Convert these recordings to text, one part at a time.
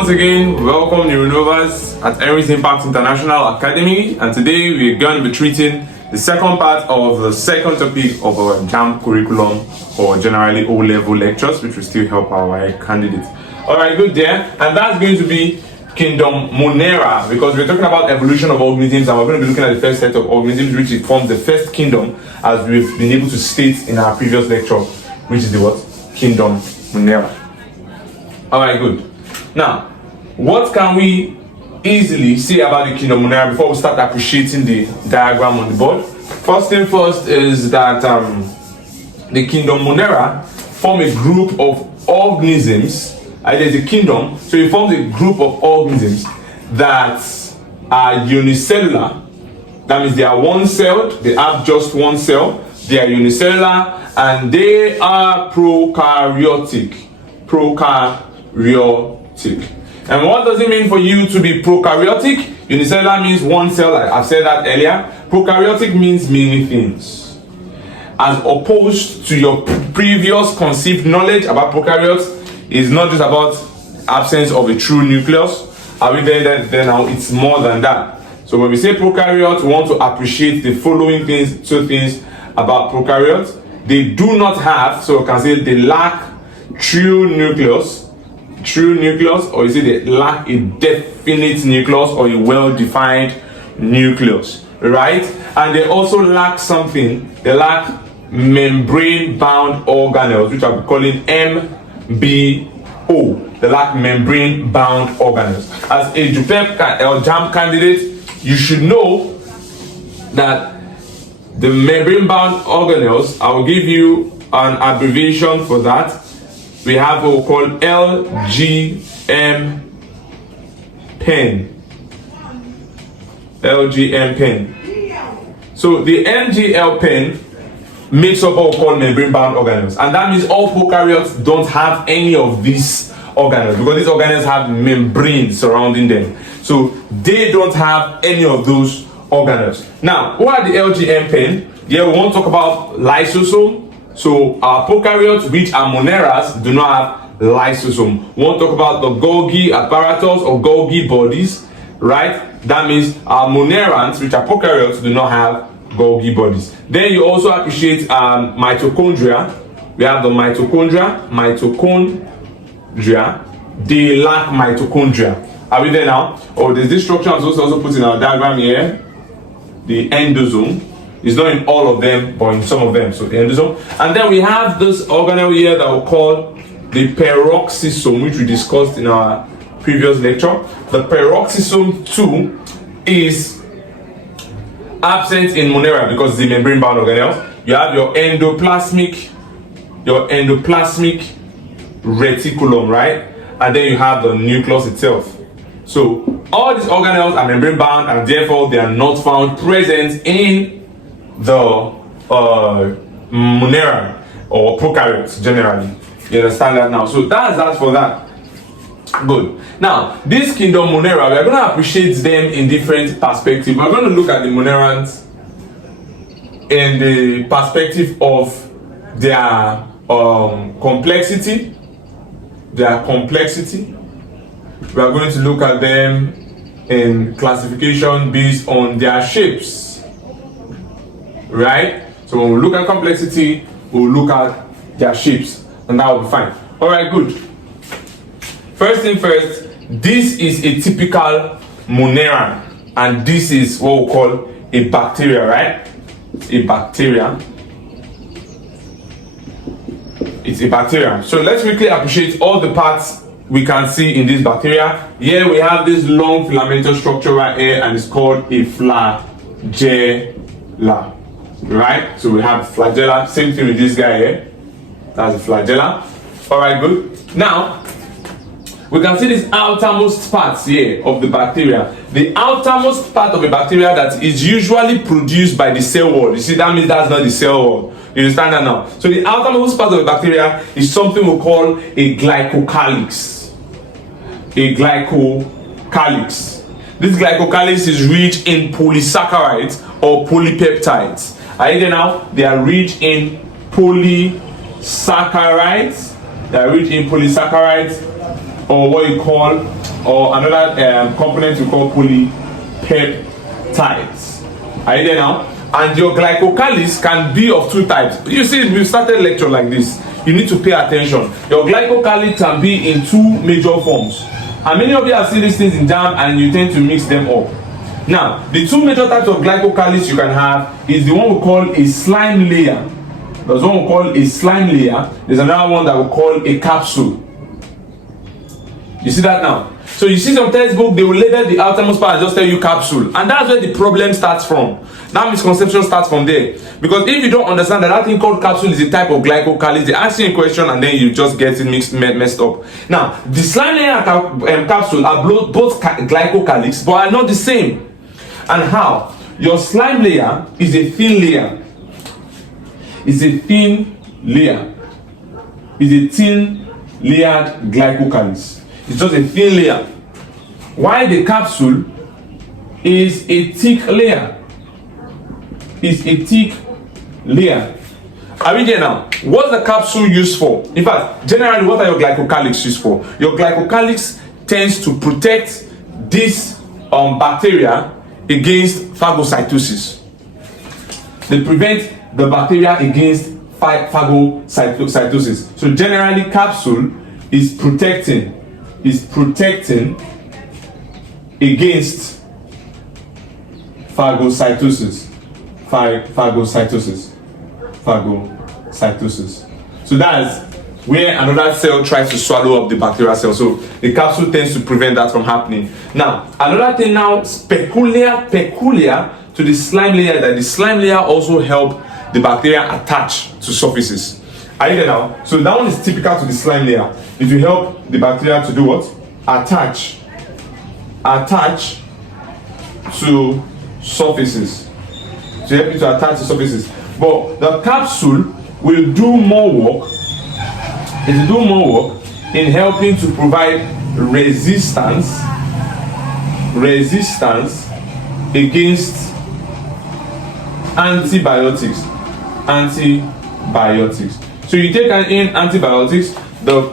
once again, welcome new Renovers at Aries Impact International Academy, and today we're going to be treating the second part of the second topic of our JAMB curriculum, or generally O-level lectures, which will still help our WAEC candidates. Alright, good there, and that's going to be Kingdom Monera, because we're talking about evolution of organisms, and we're going to be looking at the first set of organisms, which it forms the first kingdom, as we've been able to state in our previous lecture, which is the what? Kingdom Monera. Alright, good. Now, what can we easily say about the Kingdom Monera before we start appreciating the diagram on the board? First thing first is that the Kingdom Monera form a group of organisms. There's a kingdom, so it forms a group of organisms that are unicellular. That means they are one-celled, they have just one cell, they are unicellular, and they are prokaryotic. And what does it mean for you to be prokaryotic? Unicellular means one cell, like I've said that earlier. Prokaryotic means many things. As opposed to your previous conceived knowledge about prokaryotes, is not just about absence of a true nucleus. Are we there now? It's more than that. So when we say prokaryotes, we want to appreciate the following things, two things about prokaryotes. They do not have, so we can say they lack true nucleus, or you say they lack a definite nucleus or a well-defined nucleus, right? And they also lack something. They lack membrane-bound organelles, which I'm calling MBO. They lack membrane-bound organelles. As a JAMB candidate, you should know that the membrane-bound organelles, I will give you an abbreviation for that. We have what we call LGM pen. LGM pen. So the MGL pen makes up what we call membrane-bound organelles, and that means all prokaryotes don't have any of these organelles, because these organelles have membranes surrounding them. So they don't have any of those organelles. Now, what are the LGM pen? Yeah, we want to talk about lysosome. So our prokaryotes, which are moneras, do not have lysosome. We want to talk about the Golgi apparatus or Golgi bodies, right? That means our monerans, which are prokaryotes, do not have Golgi bodies. Then you also appreciate mitochondria. We have the mitochondria. They lack mitochondria. Are we there now? Oh, there's this structure I was also put in our diagram here. The endosome. It's not in all of them, but in some of them. So the endosome. And then we have this organelle here that we call the peroxisome, which we discussed in our previous lecture. The peroxisome too is absent in Monera because it's the membrane-bound organelles. You have your endoplasmic reticulum, right? And then you have the nucleus itself. So all these organelles are membrane-bound, and therefore they are not found present in the Monera or prokaryotes generally. You understand that now? So that's that for that. Good. Now, this Kingdom Monera, we are going to appreciate them in different perspectives. We're going to look at the Monerans in the perspective of their complexity. We are going to look at them in classification based on their shapes. Right? So when we look at complexity, we'll look at their shapes, and that will be fine. Alright, good. First thing first, this is a typical Monera, and this is what we call a bacteria, right? It's a bacteria. So let's quickly appreciate all the parts we can see in this bacteria. Here we have this long filamentous structure right here, and it's called a flagella. Right? So we have flagella, same thing with this guy here. That's a flagella. Alright, good. Now, we can see these outermost parts here of the bacteria. The outermost part of a bacteria that is usually produced by the cell wall. You see, that means that's not the cell wall. You understand that now? So the outermost part of the bacteria is something we call a glycocalyx. This glycocalyx is rich in polysaccharides or polypeptides. Are you there now? They are rich in polysaccharides. Or what you call or another component we call polypeptides. Are you there now? And your glycocalyx can be of two types. You see, we started lecture like this. You need to pay attention. Your glycocalyx can be in two major forms. And many of you have seen these things in JAMB and you tend to mix them up. Now, the two major types of glycocalyx you can have is the one we call a slime layer. There's one we call a slime layer. There's another one that we call a capsule. You see that now? So you see some textbook, they will label the outermost part and just tell you capsule. And that's where the problem starts from. That misconception starts from there. Because if you don't understand that thing called capsule is a type of glycocalyx, they ask you a question and then you just get it messed up. Now, the slime layer and capsule are both glycocalyx, but are not the same. And how? Your slime layer is a thin layer. It's a thin layer. It's a thin layered glycocalyx. It's just a thin layer. While the capsule is a thick layer. It's a thick layer. Are we there now? What's the capsule used for? In fact, generally, what are your glycocalyx used for? Your glycocalyx tends to protect this bacteria against phagocytosis. They prevent the bacteria against phagocytosis. So generally, capsule is protecting against phagocytosis. So that's where another cell tries to swallow up the bacterial cell. So the capsule tends to prevent that from happening. Now, another thing now, peculiar to the slime layer, that the slime layer also help the bacteria attach to surfaces. Are you there now? So that one is typical to the slime layer. It will help the bacteria to do what? Attach to surfaces. To help you to attach to surfaces. But the capsule will do more work. It will do more work in helping to provide resistance against antibiotics. So you take in antibiotics, the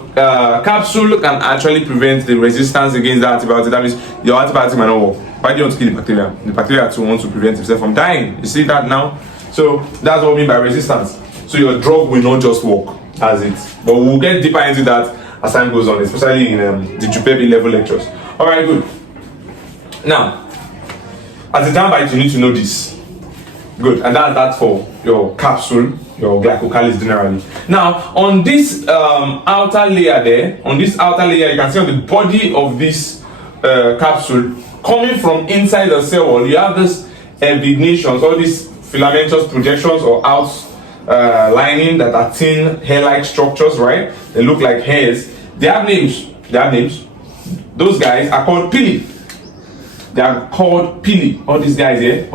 capsule can actually prevent the resistance against the antibiotic. That means your antibiotic might not work. Why do you want to kill the bacteria? The bacteria too wants to prevent itself from dying. You see that now? So that's what we mean by resistance. So your drug will not just work as it. But we'll get deeper into that as time goes on, especially in the JUPEB level lectures. Alright, good. Now, as a JAMB Biology, you need to know this. Good, and that's for your capsule, your glycocalyx generally. Now, on this outer layer there, you can see on the body of this capsule, coming from inside the cell wall, you have this embigations, all these filamentous projections or outlining that are thin hair-like structures, right? They look like hairs. They have names. Those guys are called pili. They are called pili. All these guys here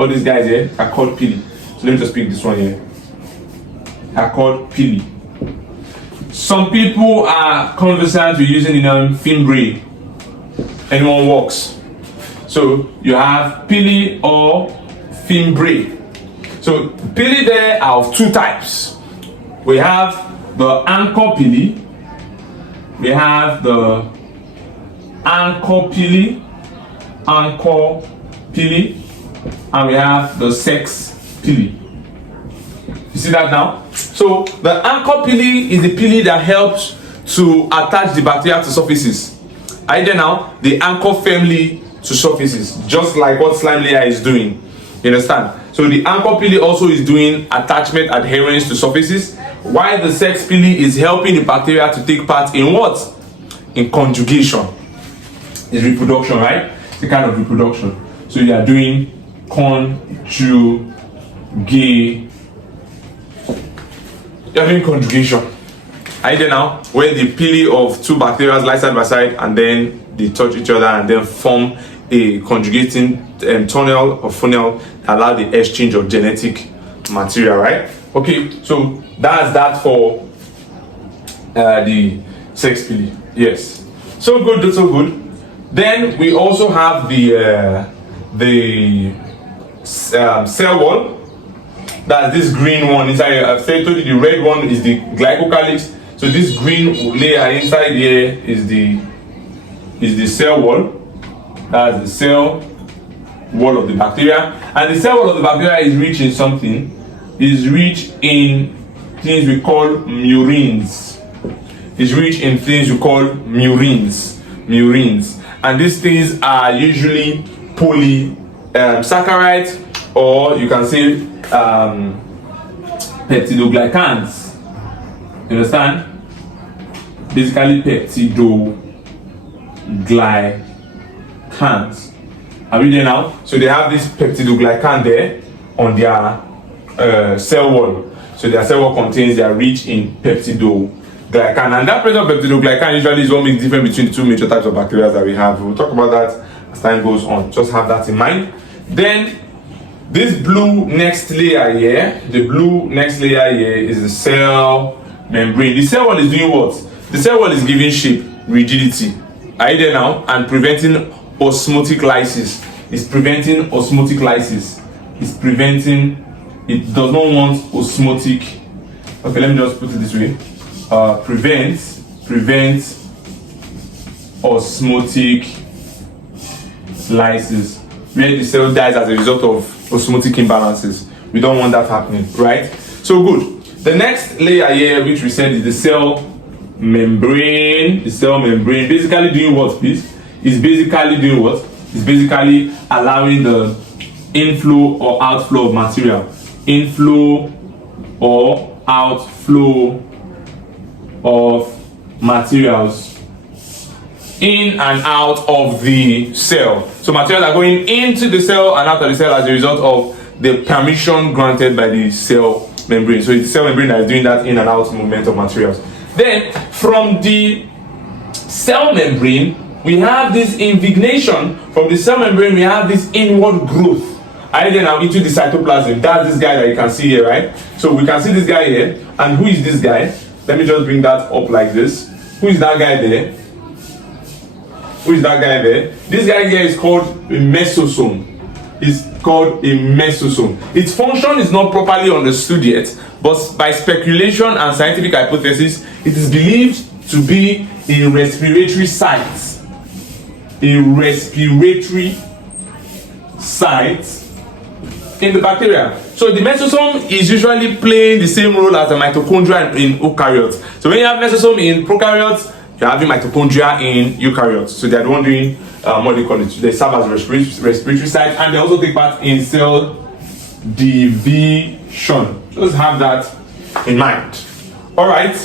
are called pili. So let me just pick this one here. Are called pili. Some people are conversant with using the name fimbriae. Anyone works. So you have pili or fimbriae. So pili there are of two types. We have the anchor pili. We have the anchor pili, and we have the sex pili. You see that now? So the anchor pili is the pili that helps to attach the bacteria to surfaces. Are you there now? They anchor firmly to surfaces, just like what slime layer is doing. You understand? So the anchor pili also is doing attachment adherence to surfaces, while the sex pili is helping the bacteria to take part in what? In conjugation. It's reproduction, right? It's a kind of reproduction. So you are doing conjugation. You're doing conjugation. Are you there now? Where the pili of two bacteria lie side by side and then they touch each other and then form a conjugating tunnel or funnel that allow the exchange of genetic material, right? Okay, so that's that for the sex pili. Yes, so good. Then we also have the cell wall. That's this green one inside. I've told you the red one is the glycocalyx. So this green layer inside here is the is the cell wall. That's the cell wall of the bacteria. And the cell wall of the bacteria is rich in something. Is rich in things we call murines. Is rich in things we call murines. And these things are usually polysaccharides, or you can say peptidoglycans. You understand? Basically peptidoglycans. Are we there now? So they have this peptidoglycan there on their cell wall. So their cell wall contains, they are rich in peptidoglycan. And that presence of peptidoglycan usually is what makes the difference between the two major types of bacteria that we have. We'll talk about that as time goes on. Just have that in mind. Then this blue next layer here, the blue next layer here is the cell membrane. The cell wall is doing what? The cell wall is giving shape, rigidity. Are you there now? And preventing osmotic lysis. It's preventing osmotic lysis. It's preventing, it does not want osmotic. Okay, let me just put it this way. Prevents osmotic lysis, where the cell dies as a result of osmotic imbalances. We don't want that happening, right? So good. The next layer here, which we said is the cell membrane. The cell membrane basically doing what, please? Is basically doing what? Is basically allowing the inflow or outflow of material. Inflow or outflow of materials in and out of the cell. So materials are going into the cell and out of the cell as a result of the permission granted by the cell membrane. So it's the cell membrane that is doing that in and out movement of materials. Then from the cell membrane, we have this invignation. From the cell membrane, we have this inward growth. And then now into the cytoplasm. That's this guy that you can see here, right? So we can see this guy here. And who is this guy? Let me just bring that up like this. Who is that guy there? Who is that guy there? This guy here is called a mesosome. It's called a mesosome. Its function is not properly understood yet, but by speculation and scientific hypothesis, it is believed to be a respiratory site. A respiratory site in the bacteria. So the mesosome is usually playing the same role as the mitochondria in eukaryotes. So when you have mesosome in prokaryotes, you're having mitochondria in eukaryotes. So they're the one doing what they call it. They serve as respiratory site, and they also take part in cell division. Just have that in mind. All right.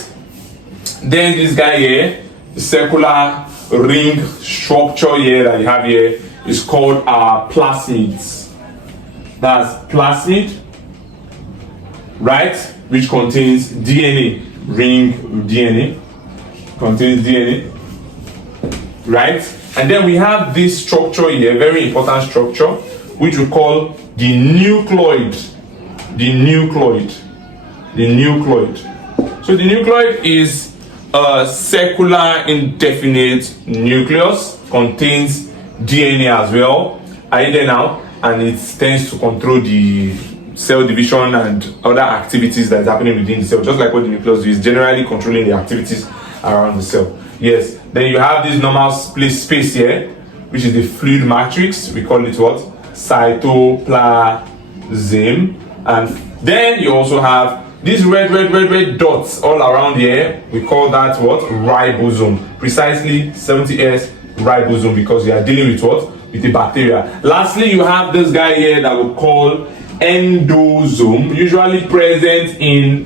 Then this guy here, the circular ring structure here that you have here, is called plasmids. That's plasmid, right? Which contains DNA, ring DNA, contains DNA, right? And then we have this structure here, very important structure, which we call the nucleoid. The nucleoid. So the nucleoid is a circular indefinite nucleus, contains DNA as well. Are you there now? And it tends to control the cell division and other activities that is happening within the cell, just like what the nucleus is generally controlling the activities around the cell. Yes. Then you have this normal space here, which is the fluid matrix. We call it what? Cytoplasm. And then you also have these red dots all around here. We call that what? Ribosome. Precisely 70S ribosome, because you are dealing with what? With the bacteria. Lastly, you have this guy here that we call endosome, usually present in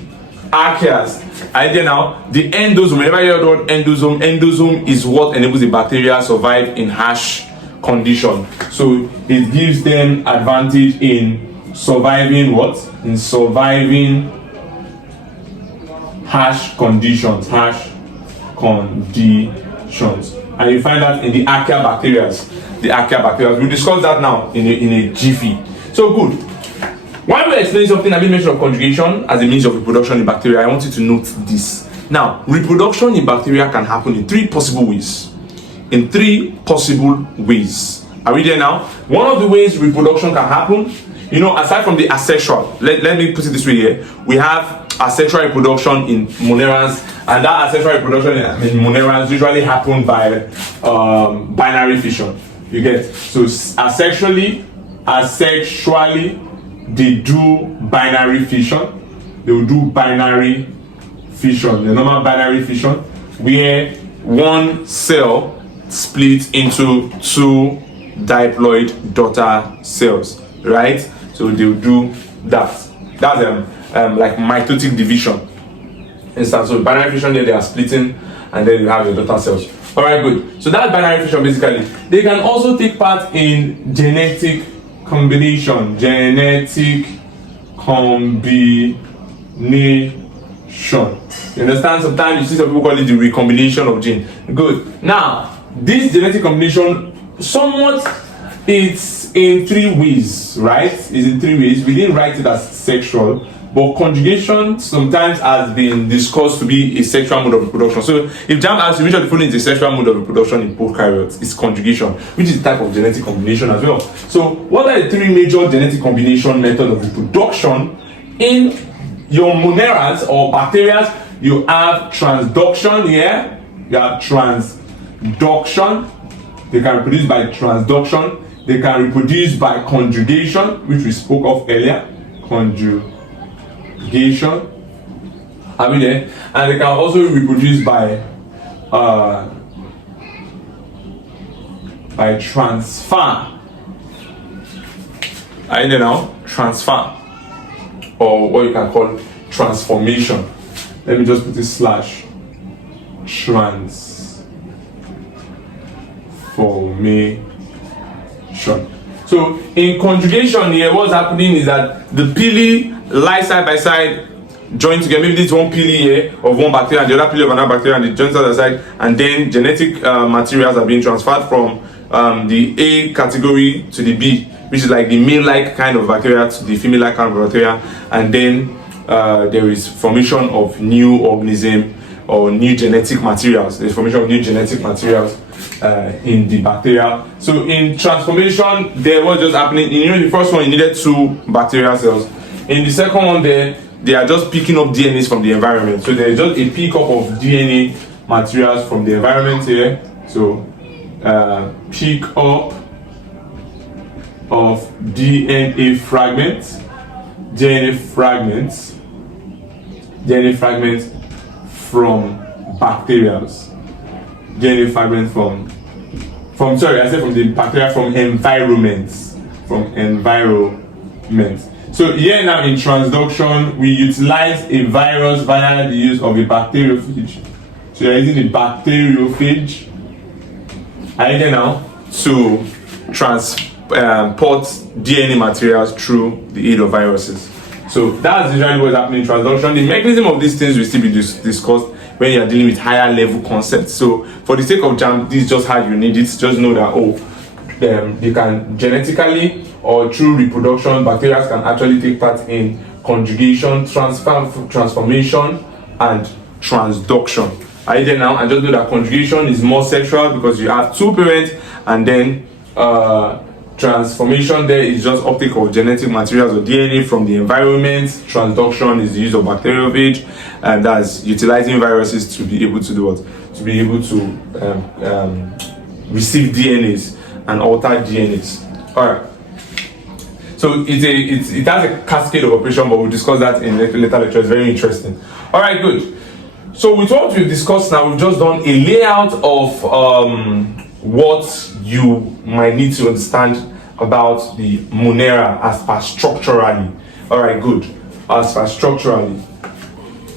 archaeas. And then now, the endosome, whenever you hear the word endosome is what enables the bacteria to survive in harsh condition. So it gives them advantage in surviving what? In surviving harsh conditions. And you find that in the archaea bacteria. We discussed that now in a jiffy. So good. While we're explaining something, I did mention of conjugation as a means of reproduction in bacteria. I want you to note this. Now, reproduction in bacteria can happen in three possible ways. Are we there now? One of the ways reproduction can happen, aside from the asexual, let me put it this way here. We have asexual reproduction in Monerans, and that asexual reproduction in Monerans usually happen by binary fission. You get, so asexually they do binary fission. They will do binary fission, the normal binary fission, where one cell splits into two diploid daughter cells, right? So they will do that. That's like mitotic division. Instance, so binary fission, there they are splitting, and then you have your daughter cells. All right, good. So that's binary fission basically. They can also take part in genetic combination. Genetic combination. You understand? Sometimes you see some people call it the recombination of gene. Good. Now, this genetic combination, somewhat, it's in 3 ways, right? It's in 3 ways. We didn't write it as sexual, but conjugation sometimes has been discussed to be a sexual mode of reproduction. So if JAMB asks you which of the following is a sexual mode of reproduction in prokaryotes, it's conjugation, which is a type of genetic combination as well. So what are the 3 major genetic combination methods of reproduction in your moneras or bacteria? You have transduction here. You have transduction. They can reproduce by transduction. They can reproduce by conjugation, which we spoke of earlier. Conjugation. Are we there? And they can also reproduce by transfer. Are you there now? Transfer. Or what you can call transformation. Let me just put this slash. Transformation. So in conjugation here, what's happening is that the pili lie side by side, join together. Maybe this one pili here of one bacteria and the other pili of another bacteria, and they join side by side, and then genetic materials are being transferred from the A category to the B, which is like the male-like kind of bacteria to the female-like kind of bacteria, and then there is formation of new organism or new genetic materials. There's formation of new genetic materials in the bacteria. So in transformation, there was just happening. You know, the first one you needed 2 bacterial cells. In the second one, they are just picking up DNAs from the environment. So there's just a pickup of DNA materials from the environment here. So pick up of DNA fragments from bacterials. DNA fragments from the bacteria from environments. So here now in transduction, we utilize a virus via the use of a bacteriophage. So you're using a bacteriophage now to transport DNA materials through the aid of viruses. So that's usually what's happening in transduction. The mechanism of these things will still be discussed when you are dealing with higher level concepts. So for the sake of JAMB, this is just how you need it. Just know that they can genetically or through reproduction, bacteria can actually take part in conjugation, transformation, and transduction. Are you there now? And just know that conjugation is more sexual because you have 2 parents, and then transformation there is just uptake of genetic materials or DNA from the environment. Transduction is the use of bacteriophage, and that's utilizing viruses to be able to do what? To be able to receive DNAs and alter DNAs. All right. So it has a cascade of operation, but we'll discuss that in later lecture. It's very interesting. All right, good. So with what we've discussed now, we've just done a layout of what you might need to understand about the Monera as per structurally. All right, good. As per structurally.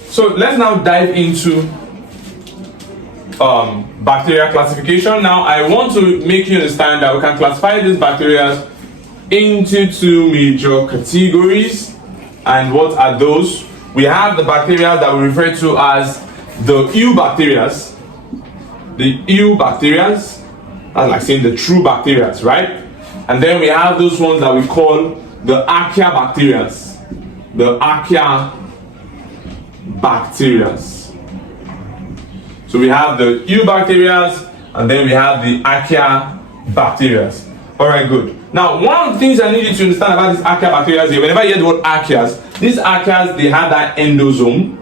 So let's now dive into bacteria classification. Now I want to make you understand that we can classify these bacteria into 2 major categories. And what are those? We have the bacteria that we refer to as the eubacterias. The eubacterias, that's like saying the true bacteria, right? And then we have those ones that we call the archaebacterias. The archaebacterias. So we have the eubacterias, and then we have the archaebacterias. Alright, good. Now, one of the things I need you to understand about these archaea bacteria here, whenever you hear the word archaeas, these archaeas, they have that endosome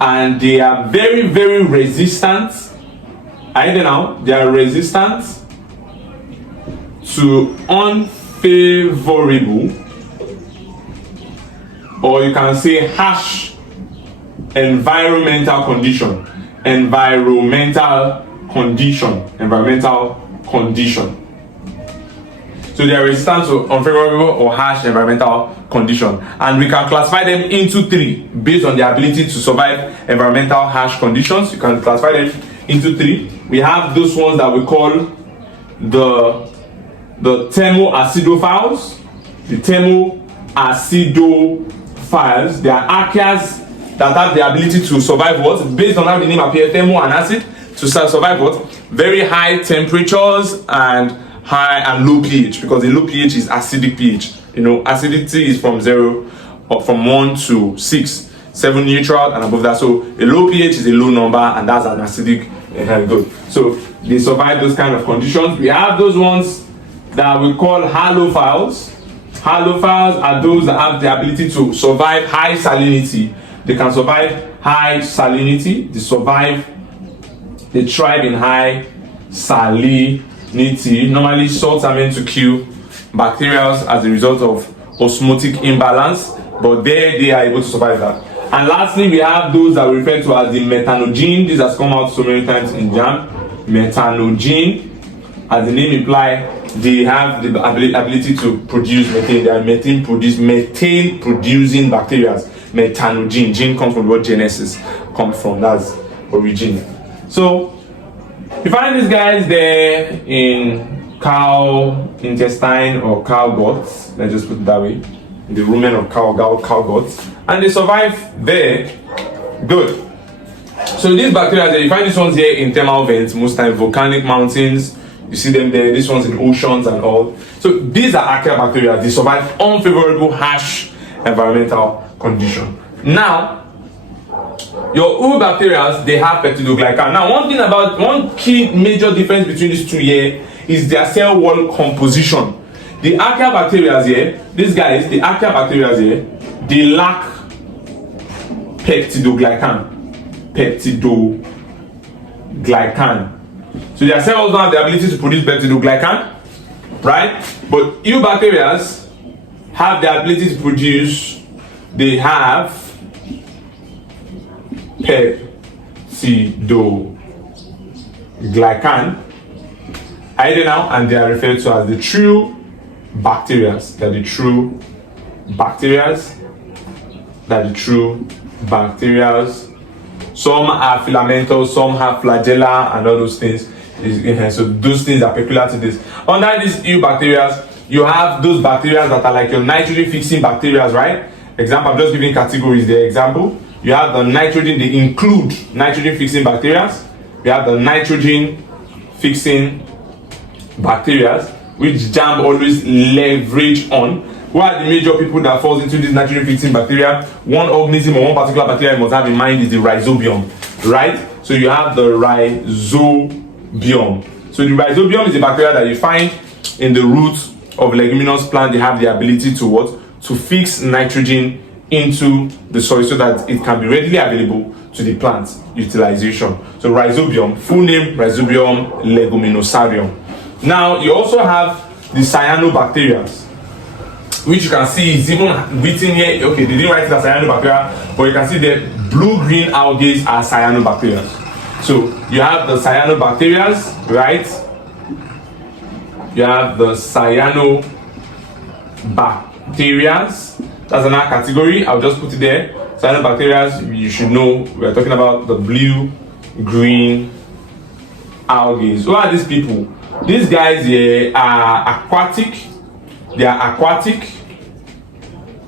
and they are very, very resistant. Either now, they are resistant to unfavorable, or you can say harsh environmental condition. Environmental condition. So they are resistant to unfavorable or harsh environmental condition, and we can classify them into three based on their ability to survive environmental harsh conditions. You can classify them into three. We have those ones that we call the thermoacidophiles. The thermoacidophiles, they are archaeas that have the ability to survive what? Based on how the name appears, thermo and acid, to survive what? Very high temperatures and high and low pH, because the low pH is acidic pH. You know, acidity is from 0 or from 1 to 6, 7 neutral and above that. So a low pH is a low number, and that's an acidic good. So they survive those kind of conditions. We have those ones that we call halophiles. Halophiles are those that have the ability to survive high salinity. They can survive high salinity. They thrive in high salinity. Normally, salts are meant to kill bacteria as a result of osmotic imbalance, but they are able to survive that. And lastly, we have those that we refer to as the methanogen. This has come out so many times in JAMB. Methanogen, as the name implies, they have the ability to produce methane. They are methane producing bacteria. Methanogen. Gene comes from what genesis comes from. That's origin. So you find these guys there in cow intestine or cow guts. Let's just put it that way. The rumen of cow guts, and they survive there. Good. So these bacteria, you find these ones here in thermal vents, most times volcanic mountains. You see them there. These ones in oceans and all. So these are archaea bacteria. They survive unfavorable, harsh environmental condition. Now, your bacteria, they have peptidoglycan. Now, one key major difference between these two here is their cell wall composition. The archaea bacteria here, these guys, the archaea bacteria here, they lack peptidoglycan. So their cells don't have the ability to produce peptidoglycan, right? But bacteria have the ability to produce. They have peptidoglycan. Either now, and they are referred to as the true bacteria. They're the true bacteria. Some are filamentous, some have flagella, and all those things. So those things are peculiar to this. Under these bacteria, you have those bacteria that are like your nitrogen fixing bacteria, right? Example, I'm just giving categories there. Example, you have the nitrogen, they include nitrogen fixing bacteria. You have the nitrogen fixing bacteria, which JAMB always leverage on. Who are the major people that falls into this nitrogen fixing bacteria? One organism or one particular bacteria you must have in mind is the rhizobium, right? So you have the rhizobium. So the rhizobium is a bacteria that you find in the roots of leguminous plant. They have the ability to what? To fix nitrogen into the soil so that it can be readily available to the plant utilization. So rhizobium, full name Rhizobium leguminosarium. Now you also have the cyanobacteria, which you can see is even written here. Okay, they didn't write it as cyanobacteria, but you can see the blue-green algae are cyanobacteria. So you have the cyanobacteria, right? You have the cyanobacteria. That's another category. I'll just put it there. Cyanobacteria, you should know we're talking about the blue-green algae. Who are these people? These guys here are aquatic. They are aquatic,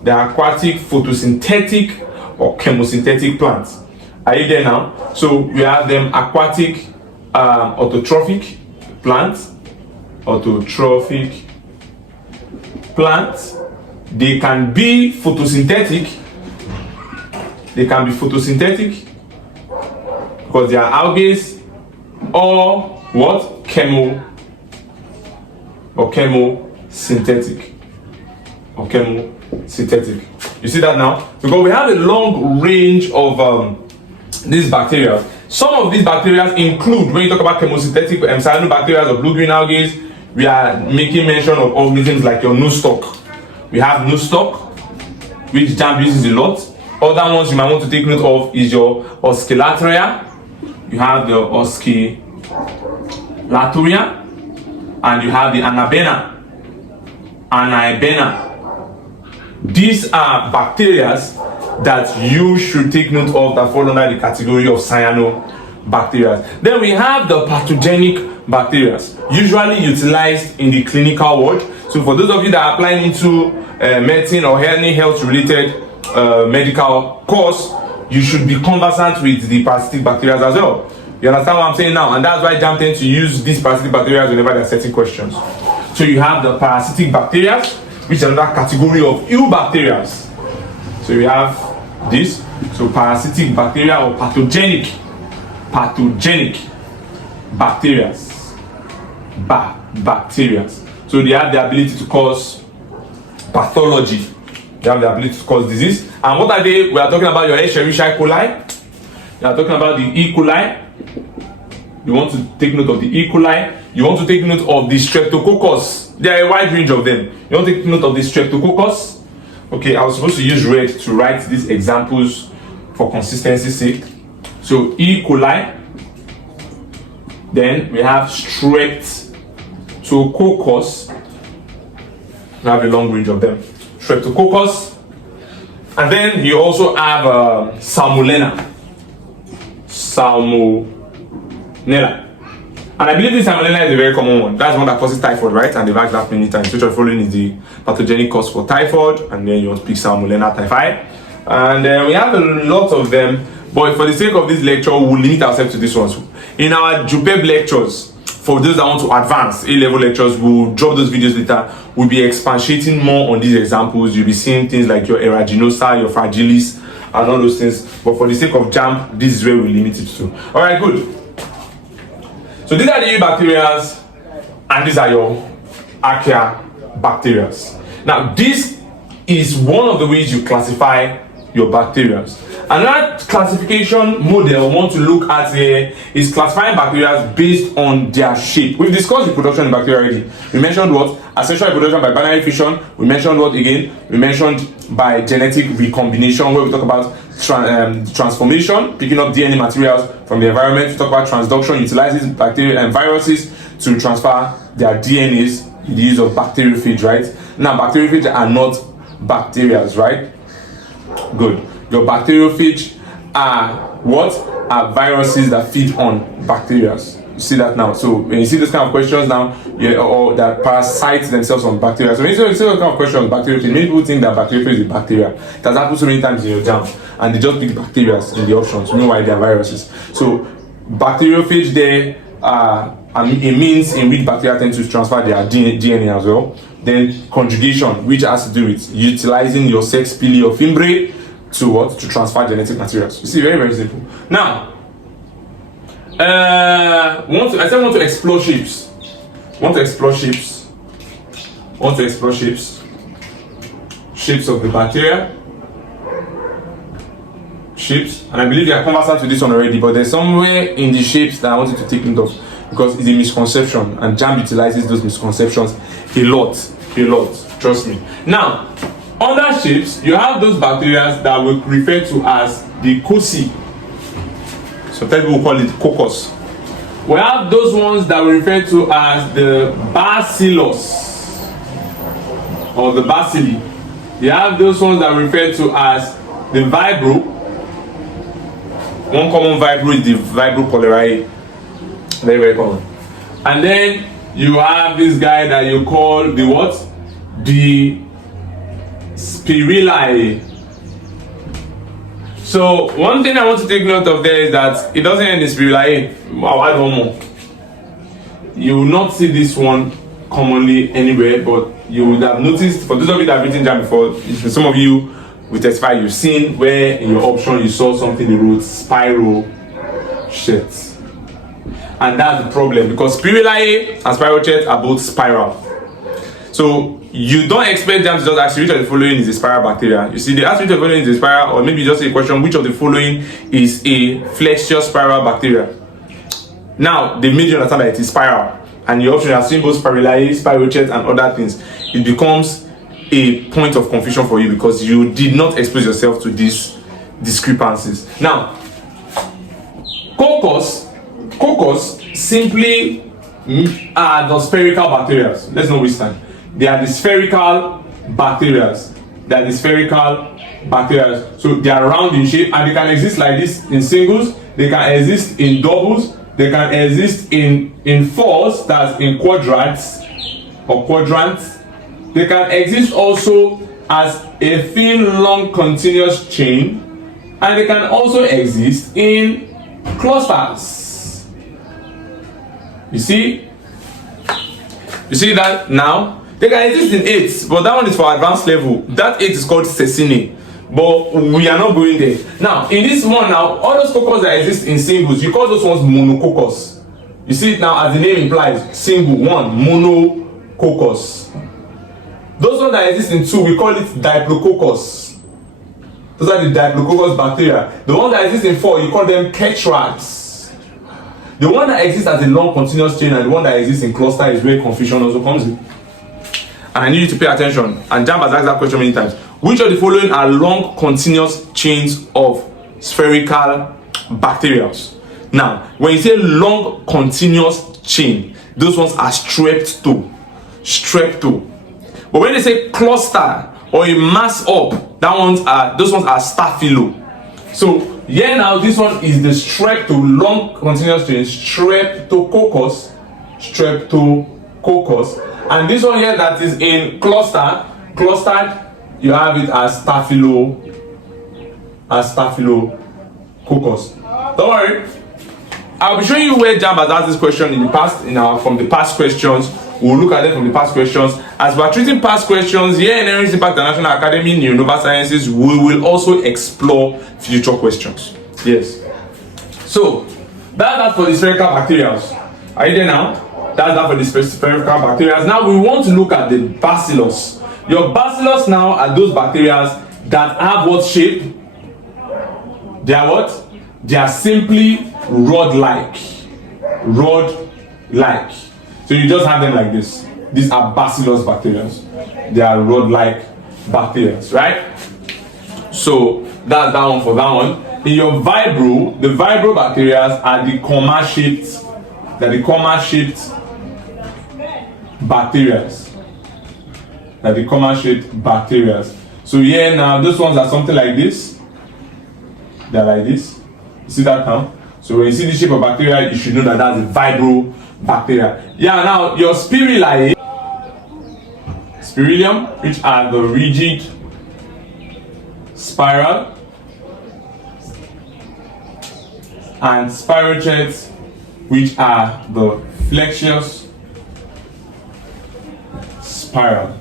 photosynthetic or chemosynthetic plants. Are you there now? So we have them aquatic, autotrophic plants. They can be photosynthetic. Because they are algae, or what? Chemosynthetic. They can be photosynthetic because they are algae, or what? or chemosynthetic. Or chemosynthetic. You see that now? Because we have a long range of these bacteria. Some of these bacteria include, when you talk about chemosynthetic cyanobacteria or blue-green algae, we are making mention of organisms like your nostoc. We have nostoc, which JAMB uses a lot. Other ones you might want to take note of is your oscillatoria. You have the oscillatoria, and you have the anaebena. These are bacteria that you should take note of that fall under the category of cyanobacteria. Then we have the pathogenic bacteria, usually utilized in the clinical world. So for those of you that are applying into medicine or any health-related medical course, you should be conversant with the parasitic bacteria as well. You understand what I'm saying now? And that's why JAMB tends to use these parasitic bacteria whenever they're setting questions. So you have the parasitic bacteria, which is another category of eubacteria. So we have this. So parasitic bacteria or pathogenic bacteria. Bacteria. So they have the ability to cause pathology. They have the ability to cause disease. And what are they? We are talking about your Escherichia coli. We are talking about the E. coli. You want to take note of the E. coli. You want to take note of the streptococcus. There are a wide range of them. You want to take note of the streptococcus. Okay, I was supposed to use red to write these examples for consistency's sake. So E. coli. Then we have streptococcus. We have a long range of them. Streptococcus. And then you also have Salmonella. And I believe this Salmonella is a very common one. That's one that causes typhoid, right? And they've asked that many times. Which you're following is the pathogenic cause for typhoid, and then you want to pick Salmonella typhi. And we have a lot of them, but for the sake of this lecture, we'll limit ourselves to this one. In our JUPEB lectures, for those that want to advance A-level lectures, we'll drop those videos later. We'll be expatiating more on these examples. You'll be seeing things like your aeruginosa, your fragilis, and all those things. But for the sake of JAMB, this is where we limit it to. All right, good. So these are the bacteria, and these are your archaea bacteria. Now, this is one of the ways you classify your bacteria. Another classification model we want to look at here is classifying bacteria based on their shape. We've discussed reproduction in bacteria already. We mentioned what? Asexual reproduction by binary fission. We mentioned what again? We mentioned by genetic recombination, where we talk about transformation, picking up DNA materials from the environment. We talk about transduction, utilizes bacteria and viruses to transfer their DNAs in the use of bacteriophage, right? Now, bacteriophage are not bacteria, right? Good. Your bacteriophage are what? Are viruses that feed on bacteria. You see that now. So when you see this kind of questions now, or that parasites themselves on bacteria. So when you see this kind of questions on bacteriophage, many people think that bacteriophage is bacteria. It has happened so many times in your JAMB, and they just pick bacteria in the options. Meanwhile, they are viruses. So bacteriophage there a means in which bacteria tend to transfer their DNA as well. Then conjugation, which has to do with utilizing your sex pili or fimbriae to what? To transfer genetic materials. You see, very, very simple. Now, I want to explore shapes. Shapes of the bacteria. Shapes, and I believe you are conversant with this one already, but there's somewhere in the shapes that I want you to take note of, because it's a misconception, and JAMB utilizes those misconceptions a lot, trust me. Now, under shapes, you have those bacteria that we refer to as the cocci. So people will call it coccus. We have those ones that we refer to as the bacillus or the bacilli. You have those ones that we refer to as the vibro. One common vibro is the Vibrio cholerae. Very, very common. And then you have this guy that you call the what? The Spirillinae. So one thing I want to take note of there is that it doesn't end in Spirillinae. I'll add one more. You will not see this one commonly anywhere, but you would have noticed, for those of you that have written JAMB before, some of you will testify you've seen where in your option you saw something they wrote spiral shit. And that's the problem, because Spirillinae and spiral chets are both spiral. So you don't expect them to just ask you which of the following is a spiral bacteria. You see, they ask which of the following is a spiral, or maybe just a question, which of the following is a flexuous spiral bacteria. Now, they've made you understand that it is spiral, and your option are simple spirali, spirochetes, and other things. It becomes a point of confusion for you because you did not expose yourself to these discrepancies. Now, coccus simply are the spherical bacteria. Let's not waste time. They are the spherical bacteria. So they are round in shape, and they can exist like this in singles. They can exist in doubles. They can exist in fours, that's in quadrants. They can exist also as a thin, long, continuous chain, and they can also exist in clusters. You see that now? They can exist in 8, but that one is for advanced level. That 8 is called sesine, but we are not going there. Now, in this one now, all those coccus that exist in singles, you call those ones monococcus. You see it now, as the name implies, single, one, monococcus. Those ones that exist in 2, we call it diplococcus. Those are the diplococcus bacteria. The ones that exist in 4, you call them tetrads. The one that exists as a long continuous chain and the one that exists in cluster is where confusion also comes in. And I need you to pay attention. And JAMB has asked that question many times. Which of the following are long continuous chains of spherical bacteria? Now, when you say long continuous chain, those ones are strepto. But when they say cluster or a mass up, those ones are staphylo. So here now, this one is the strepto, long continuous chain, streptococcus, and this one here that is in clustered, you have it as staphylococcus. Don't worry, I'll be showing you where JAMB has asked this question in the past, from the past questions. We'll look at them from the past questions. As we're treating past questions here in Erin Impact International Academy, Nova Sciences, we will also explore future questions. Yes. So that's for the spherical bacteria. Are you there now? That's that for the spherical bacteria. Now we want to look at the bacillus. Your bacillus now are those bacteria that have what shape? They are what? They are simply rod-like. So you just have them like this. These are bacillus bacteria. They are rod-like bacteria, right? So that's that one for that one. In your vibro, the vibro bacteria are the comma-shaped. Bacteria. So here now, those ones are something like this. They're like this. You see that now? So when you see the shape of bacteria, you should know that that's a vibro bacteria. Yeah, now your spirillum, which are the rigid spiral, and spirochetes, which are the flexuous spiral.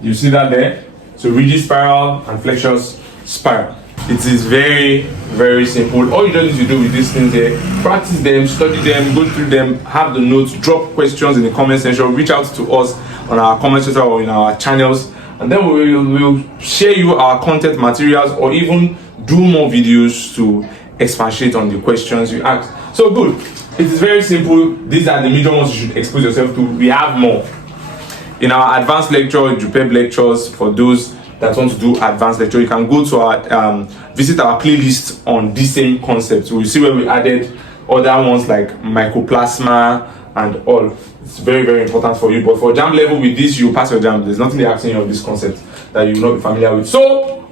You see that there? So rigid spiral and flexuous spiral. It is very, very simple. All you just need to do with these things here, practice them, study them, go through them, have the notes, drop questions in the comment section, reach out to us on our comment section or in our channels, and then we'll share you our content materials or even do more videos to expatiate on the questions you ask. So good. It is very simple. These are the major ones you should expose yourself to. We have more. In our advanced lecture, JUPEB lectures, for those that want to do advanced lecture, you can go to our visit our playlist on this same concept. So you see where we added other ones like mycoplasma and all. It's very, very important for you. But for JAMB level, with this, you pass your JAMB. There's nothing they asking you of this concept that you will not be familiar with. So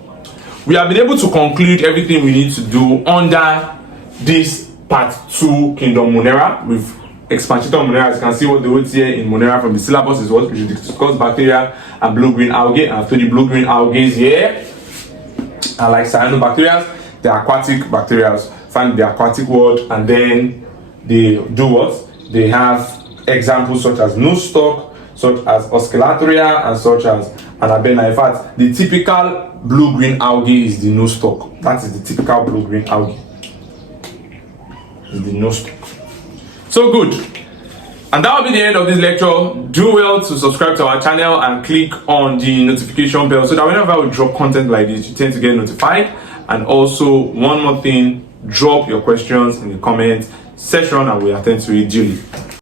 we have been able to conclude everything we need to do under this part 2 Kingdom Monera. We've expanded on Monera. As you can see, what the words here in Monera from the syllabus is what we should discuss: bacteria and blue-green algae. And I've told you blue-green algae here are like cyanobacteria. They're aquatic bacteria. Find the aquatic word, and then they do what? They have examples such as nostoc, such as oscillatoria, and such as anabena. In fact, the typical blue-green algae is the nostoc. That is the typical blue-green algae. Is the nostoc. So good. And that will be the end of this lecture. Do well to subscribe to our channel and click on the notification bell so that whenever we drop content like this, you tend to get notified. And also, one more thing, drop your questions in the comment section and we'll attend to it duly.